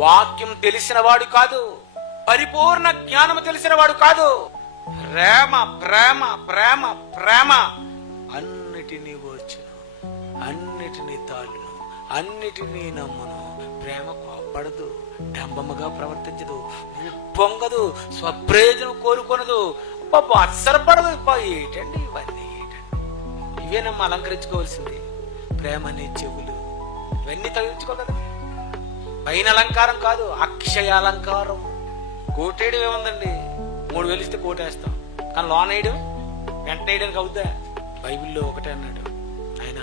వాక్యం తెలిసిన వాడు కాదు, పరిపూర్ణ జ్ఞానము తెలిసిన వాడు కాదు. ప్రేమ ప్రేమ ప్రేమ ప్రేమ అన్నిటినీ ఓర్చును, అన్నిటినీ తాళును, అన్నిటినీ నమ్మును. ప్రేమ కోప్పడదు, డంబముగా ప్రవర్తించదు, ఉప్పొంగదు, స్వప్రయోజనం కోరుకొనదు, పాప అసరపడదు. ఏంటండి ఇవన్నీ? ఇవేనమ్మా అలంకరించుకోవాల్సింది. ప్రేమ అనే చెవులు ఇవన్నీ తగ్గించుకోగలదు. పైన అలంకారం కాదు, అక్షయ అలంకారం. కోటేయడం ఏముందండి? 3,000 ఇస్తే కోటేస్తాం, కానీ లోన్ వేయడం వెంటనే వేయడానికి అవుద్దా? బైబిల్లో ఒకటే అన్నాడు ఆయన,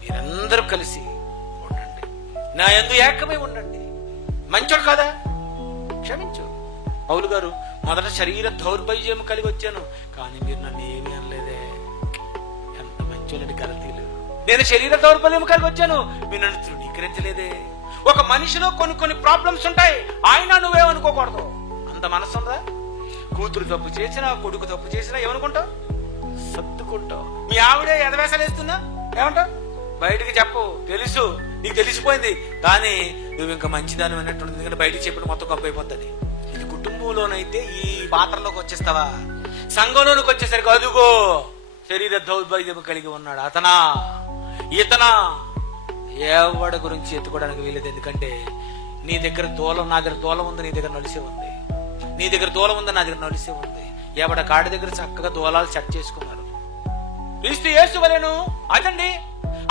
మీరందరూ కలిసి ఉండండి, నా యందు ఏకమై ఉండండి. మంచోడు కదా, క్షమించు. పౌలు గారు, మొదట శరీర దౌర్బల్యం కలిగి వచ్చాను, కానీ మీరు నన్ను ఏమీ అనలేదే. ఎంత మంచోళ్ళండి గలతీలు. నేను శరీర దౌర్బల్యం కలిగి వచ్చాను, మీరు నన్ను తృణీకరించలేదే. ఒక మనిషిలో కొన్ని ప్రాబ్లమ్స్ ఉంటాయి, ఆయన నువ్వేమనుకోకూడదు. అంత మనసు ఉందా? కూతురు తప్పు చేసినా, కొడుకు తప్పు చేసినా ఏమనుకుంటావు? సర్దుకుంటావు. మీ ఆవిడే ఎదవేసాలు వేస్తున్నా ఏమంటావు? బయటికి చెప్పు, తెలుసు, నీకు తెలిసిపోయింది, కానీ నువ్వు ఇంకా మంచిదాని అన్నట్టు. ఎందుకంటే బయటికి చెప్పిన మొత్తం గొప్ప అయిపోతుంది. ఇది కుటుంబంలోనైతే ఈ పాత్రలోకి వచ్చేస్తావా? సంఘంలోనికి వచ్చేసరికి అదుగో శరీర దౌర్బల్యం కలిగి ఉన్నాడు, అతనా ఇతనా. ఎవడి గురించి ఎత్తుకోవడానికి వీలేదు. ఎందుకంటే నీ దగ్గర దూలం, నా దగ్గర దూలం ఉంది, నీ దగ్గర నలిసే ఉంది. నీ దగ్గర దూలం ఉంది, నా దగ్గర నలిసే ఉంది. ఎవడ కాడి దగ్గర చక్కగా దూలాలు సెట్ చేసుకున్నారు. క్రీస్తు యేసు వలెను అదండి,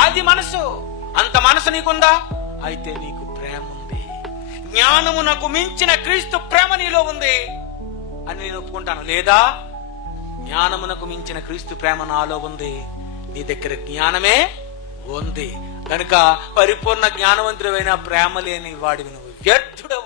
అది మనసు. అంత మనసు నీకుందా? అయితే నీకు ప్రేమ ఉంది. జ్ఞానమునకు మించిన క్రీస్తు ప్రేమ నీలో ఉంది అని నేను ఒప్పుకుంటాను. లేదా జ్ఞానమునకు మించిన క్రీస్తు ప్రేమ నాలో ఉంది, నీ దగ్గర జ్ఞానమే ఉంది కనుక పరిపూర్ణ జ్ఞానవంతుడైన ప్రేమ లేని వాడివి నువ్వు వ్యర్థుడు.